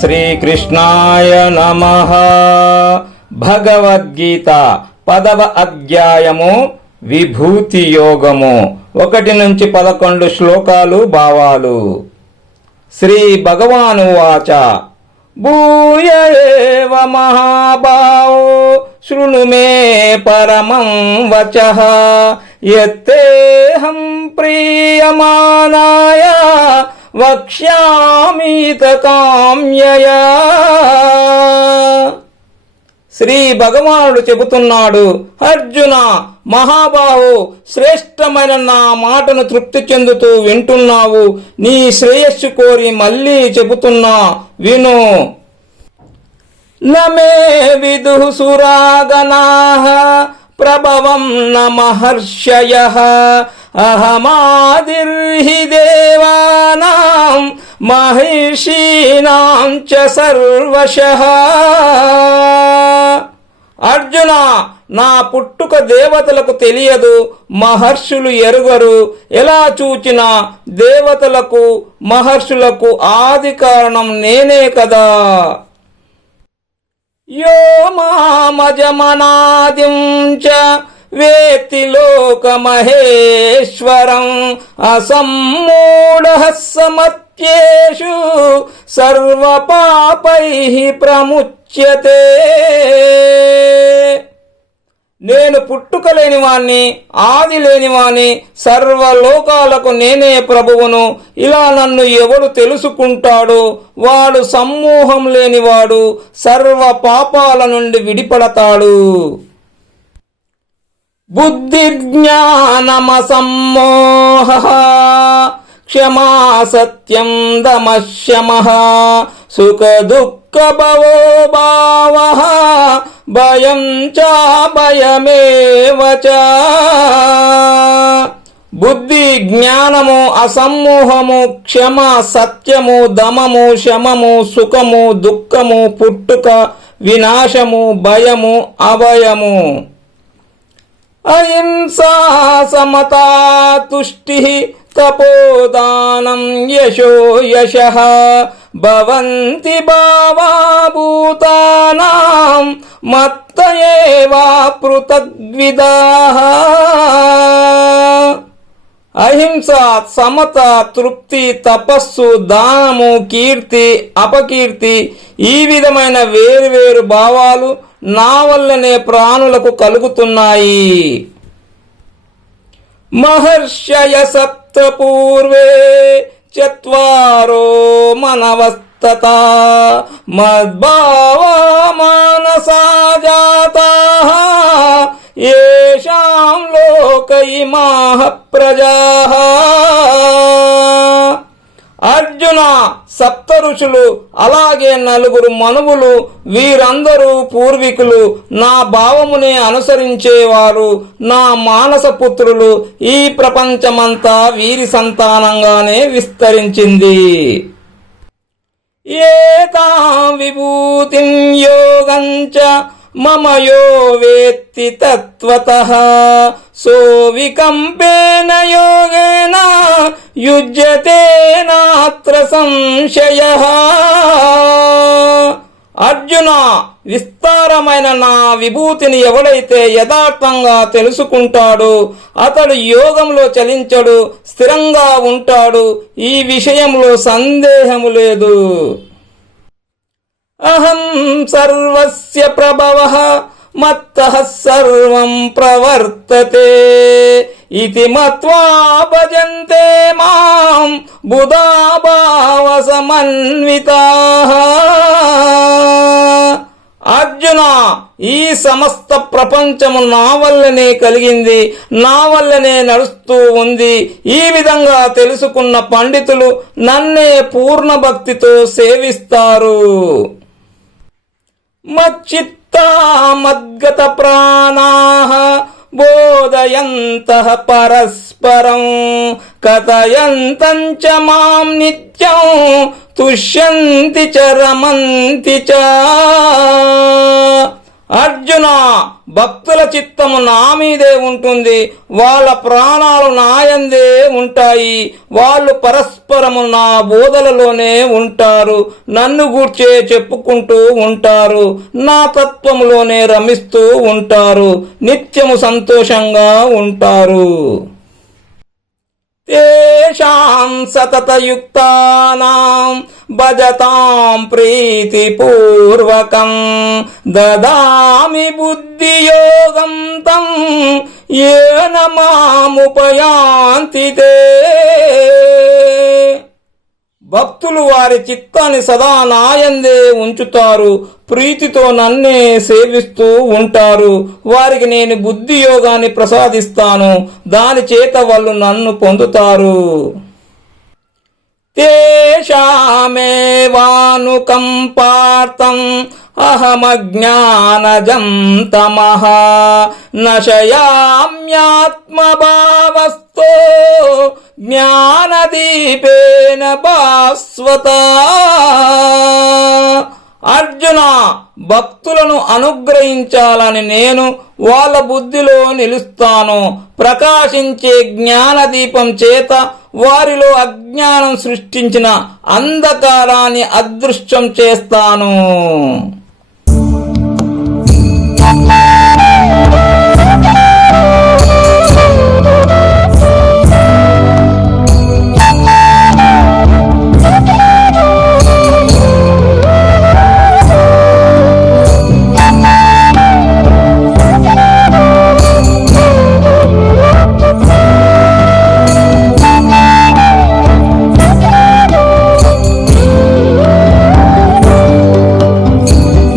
శ్రీకృష్ణాయ నమః. భగవద్గీత 10వ అధ్యాయము విభూతి యోగము 1-11 శ్లోకాలు భావాలు. శ్రీ భగవానువాచ భూయ ఏవ మహాబాహో శృణు మే పరమం వచః యత్తేహం ప్రీయమానాయ వక్ష్యామిత కామ్యయా. శ్రీ భగవానుడు చెబుతున్నాడు, అర్జున మహాబాహు, శ్రేష్టమైన నా మాటను తృప్తి చెందుతూ వింటున్నావు. నీ శ్రేయస్సు కోరి మళ్ళీ చెబుతున్నా, విను. నమే విదుః సురాగణాః ప్రభవం న మహర్షయః అహమాదిర్హి దేవానాం మహిషీనాం చ సర్వశః. అర్జున, నా పుట్టుక దేవతలకు తెలియదు, మహర్షులు ఎరుగరు. ఎలా చూచినా దేవతలకు మహర్షులకు ఆది కారణం నేనే కదా. యో మామజమనాదిం చ వేత్తి లోకమహేశ్వరం అసమ్మూఢః సమత్యేషు సర్వపాపైః ప్రముచ్యతే. నేను పుట్టుక లేనివాణ్ణి, ఆది లేనివాణ్ణి, సర్వలోకాలకు నేనే ప్రభువును. ఇలా నన్ను ఎవడు తెలుసుకుంటాడో వాడు సమ్మోహం లేనివాడు, సర్వ పాపాల నుండి విడిపడతాడు. బుద్ధిర్జ్ఞానమసమ్మోహః క్షమా సత్యం దమః శమః సుఖ దుఃఖ భవో భావః భయం చ భయమేవ చ. బుద్ధి, జ్ఞానము, అసమ్మోహము, క్షమ, సత్యము, దమము, శమము, సుఖము, దుఃఖము, పుట్టుక, వినాశము, భయము, అభయము. అహింసా సమతా తుష్టి తపోదానం యశో యశః భవంతి భావా భూతానాం మత్త ఏవా పృథగ్విదాః. అహింస, సమత, తృప్తి, తపస్సు, దానము, కీర్తి, అపకీర్తి, ఈ విధమైన వేరువేరు భావాలు నా వల్లనే ప్రాణులకు కలుగుతున్నాయి. మహర్షయ సప్త పూర్వే చత్వారో మనవస్తతా మద్భావా మానసా జాతాః యేషాం లోక ఇమాః ప్రజాః. అర్జున, సప్త ఋషులు, అలాగే 4 మనువులు, వీరందరూ పూర్వీకులు, నా భావమునే అనుసరించేవారు, నా మానస పుత్రులు. ఈ ప్రపంచమంతా వీరి సంతానంగానే విస్తరించింది. ఏతాం విభూతిం యోగంచ మమ యో వేత్తి తత్వతః సో వికంపేన యోగేన యుజ్యతే నాత్ర సంశయః. అర్జున, విస్తారమైన నా విభూతిని ఎవడైతే యథార్థంగా తెలుసుకుంటాడో అతడు యోగంలో చలించడు, స్థిరంగా ఉంటాడు. ఈ విషయంలో సందేహము లేదు. అహం సర్వస్య ప్రభవః మత్తః సర్వం ప్రవర్తతే ఇతి మత్వా భజంతే మాం బుధా భావ సమన్వితాః. అర్జున, ఈ సమస్త ప్రపంచము నా వల్లనే కలిగింది, నా వల్లనే నడుస్తూ ఉంది. ఈ విధంగా తెలుసుకున్న పండితులు నన్నే పూర్ణ భక్తితో సేవిస్తారు. మచ్చిత్తా మద్గత ప్రాణాః బోధయంతః పరస్పరం కథయంతం చ మాం నిత్యం తుష్యంతి చ రమంతి చ. అర్జున, భక్తుల చిత్తము నా మీదే ఉంటుంది, వాళ్ళ ప్రాణాలు నాయందే ఉంటాయి. వాళ్ళు పరస్పరము నా బోధలలోనే ఉంటారు, నన్ను గూర్చే చెప్పుకుంటూ ఉంటారు, నా తత్వములోనే రమిస్తూ ఉంటారు, నిత్యము సంతోషంగా ఉంటారు. తేషాం సతతయుక్తానాం భజతాం ప్రీతిపూర్వకం దదామి బుద్ధియోగం తం ఏన మాముపయాంతి తే. భక్తులు వారి చిత్తాన్ని సదా నాయందే ఉంచుతారు, ప్రీతితో నన్నే సేవిస్తూ ఉంటారు. వారికి నేను బుద్ధి యోగాన్ని ప్రసాదిస్తాను, దాని చేత వాళ్ళు నన్ను పొందుతారు. తేషామేవానుకంపార్థం అహమజ్ఞానజం తమః నశయామ్యాత్మభావస్థో జ్ఞానదీపేన భాస్వత. అర్జున, భక్తులను అనుగ్రహించాలని నేను వాళ్ళ బుద్ధిలో నిలుస్తాను. ప్రకాశించే జ్ఞానదీపం చేత వారిలో అజ్ఞానం సృష్టించిన అంధకారాన్ని అదృశ్యం చేస్తాను.